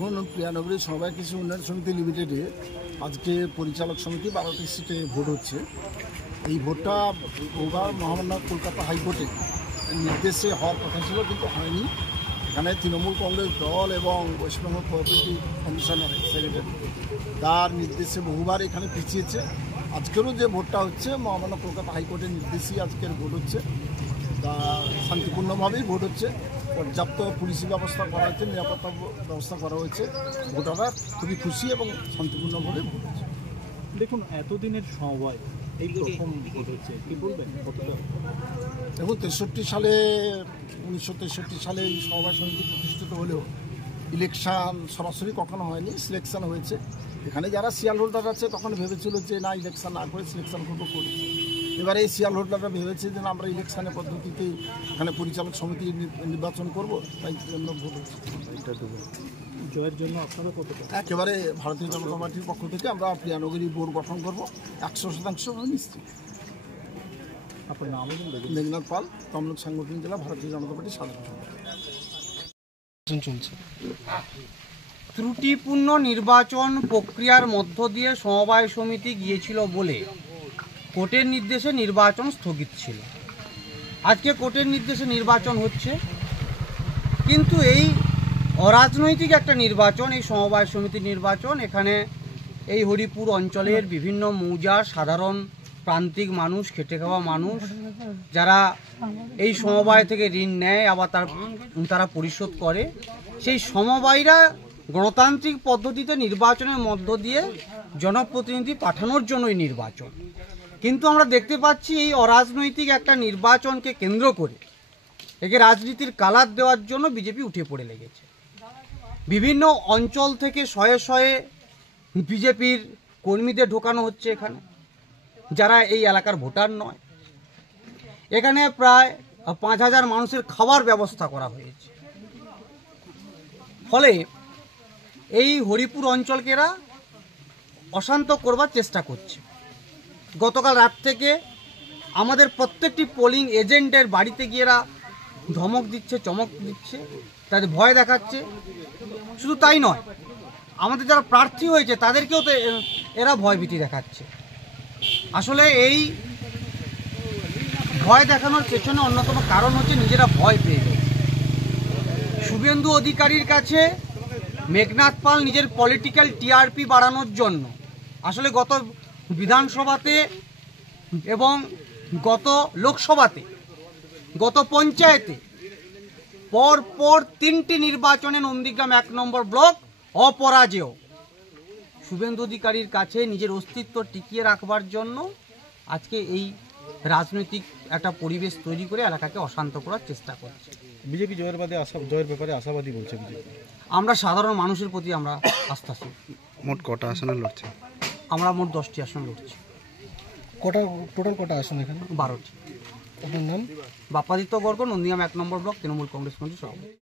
দেখুন, প্রিয়ানগরী সমবায় কৃষি উন্নয়ন সমিতি লিমিটেডে আজকে পরিচালক সমিতি 12টি সিটে ভোট হচ্ছে। এই ভোটটা ওভার মহামান্য কলকাতা হাইকোর্টে নির্দেশে হওয়ার কথা ছিল, কিন্তু হয়নি। এখানে তৃণমূল কংগ্রেস দল এবং ওয়েস্টবেঙ্গল কোঅপারেটিভ কমিশনার সেক্রেটারি তার নির্দেশে বহুবার এখানে পিছিয়েছে। আজকেরও যে ভোটটা হচ্ছে মহামান্য কলকাতা হাইকোর্টের নির্দেশেই আজকের ভোট হচ্ছে। তা শান্তিপূর্ণভাবেই ভোট হচ্ছে, পর্যাপ্ত পুলিশি ব্যবস্থা করা হয়েছে, নিরাপত্তা ব্যবস্থা করা হয়েছে। ভোটাররা খুবই খুশি এবং শান্তিপূর্ণভাবে ভোট হচ্ছে। দেখুন, এতদিনের সমবায় এই প্রথম ভোট হচ্ছে, কি বলবেন কতটা? দেখুন, 1963 সালে এই সমবায় সমিতি প্রতিষ্ঠিত হলেও ইলেকশন সরাসরি কখনো হয়নি, সিলেকশন হয়েছে। এখানে যারা শেয়ার হোল্ডার আছে তখন ভেবেছিল যে না, ইলেকশন না করে সিলেকশন করি। এবারে এই শেয়ার হোল্ডাররা ভেবেছে যে না, আমরা ইলেকশনের পদ্ধতিতে এখানে পরিচালক সমিতি নির্বাচন করব, তাই জন্য ভোট হচ্ছে। জয়ের জন্য আপনারা কতটা? একেবারে ভারতীয় জনতা পার্টির পক্ষ থেকে আমরা প্রিয়ানগরী বোর্ড গঠন করব 100% নিশ্চিত। আপনার নাম? মেঘনাথ পাল, তমলুক সাংগঠনিক জেলা ভারতীয় জনতা পার্টির সাধারণ সম্পাদক। চলছে ত্রুটিপূর্ণ নির্বাচন প্রক্রিয়ার মধ্য দিয়ে সমবায় সমিতি গিয়েছিল বলে কোর্টের নির্দেশে নির্বাচন স্থগিত ছিল। আজকে কোর্টের নির্দেশে নির্বাচন হচ্ছে, কিন্তু এই অরাজনৈতিক একটা নির্বাচন, এই সমবায় সমিতির নির্বাচন। এখানে এই হরিপুর অঞ্চলের বিভিন্ন মৌজার সাধারণ প্রান্তিক মানুষ, খেটে খাওয়া মানুষ, যারা এই সমবায় থেকে ঋণ নেয় আবার তারা পরিশোধ করে, সেই সমবায়রা গণতান্ত্রিক পদ্ধতিতে নির্বাচনের মধ্য দিয়ে জনপ্রতিনিধি পাঠানোর জন্যই নির্বাচন। কিন্তু আমরা দেখতে পাচ্ছি এই অরাজনৈতিক একটা নির্বাচনকে কেন্দ্র করে একে রাজনীতির কালার দেওয়ার জন্য বিজেপি উঠে পড়ে লেগেছে। বিভিন্ন অঞ্চল থেকে শয়ে শয়ে বিজেপির কর্মীদের ঢোকানো হচ্ছে এখানে, যারা এই এলাকার ভোটার নয়। এখানে প্রায় 5000 মানুষের খাবার ব্যবস্থা করা হয়েছে। ফলে এই হরিপুর অঞ্চলকে এরা অশান্ত করবার চেষ্টা করছে। গতকাল রাত থেকে আমাদের প্রত্যেকটি পোলিং এজেন্টের বাড়িতে গিয়ে এরা ধমক দিচ্ছে, চমক দিচ্ছে, তাদের ভয় দেখাচ্ছে। শুধু তাই নয়, আমাদের যারা প্রার্থী হয়েছে তাদেরকেও তো এরা ভয়ভীতি দেখাচ্ছে। আসলে এই ভয় দেখানোর পেছনে অন্যতম কারণ হচ্ছে নিজেরা ভয় পেয়ে গেছে। শুভেন্দু অধিকারীর কাছে মেঘনাথ পাল নিজের পলিটিক্যাল টিআরপি বাড়ানোর জন্য আসলে গত বিধানসভাতে এবং গত লোকসভাতে, গত পঞ্চায়েতে পরপর 3টি নির্বাচনে নন্দীগ্রাম 1 নম্বর ব্লক অপরাজেয়। শুভেন্দু অধিকারীর কাছে নিজের অস্তিত্ব টিকিয়ে রাখবার জন্য আজকে এই রাজনৈতিক একটা পরিবেশ তৈরি করে এলাকাকে অশান্ত করার চেষ্টা করছে। বিজেপি জয়ের ব্যাপারে আশাবাদী বলছে বিজেপি। আমরা সাধারণ মানুষের প্রতি আমরা আস্থাশীল। মোট কটা আসনে লড়ছে? আমরা মোট 10টি আসন লড়ছি। টোটাল কটা আসন এখানে? 12টি। আপনার নাম? বাপ্পাদিত্য গর্গ, নন্দীগ্রাম 1 নম্বর ব্লক তৃণমূল কংগ্রেস কমিটির সভাপতি।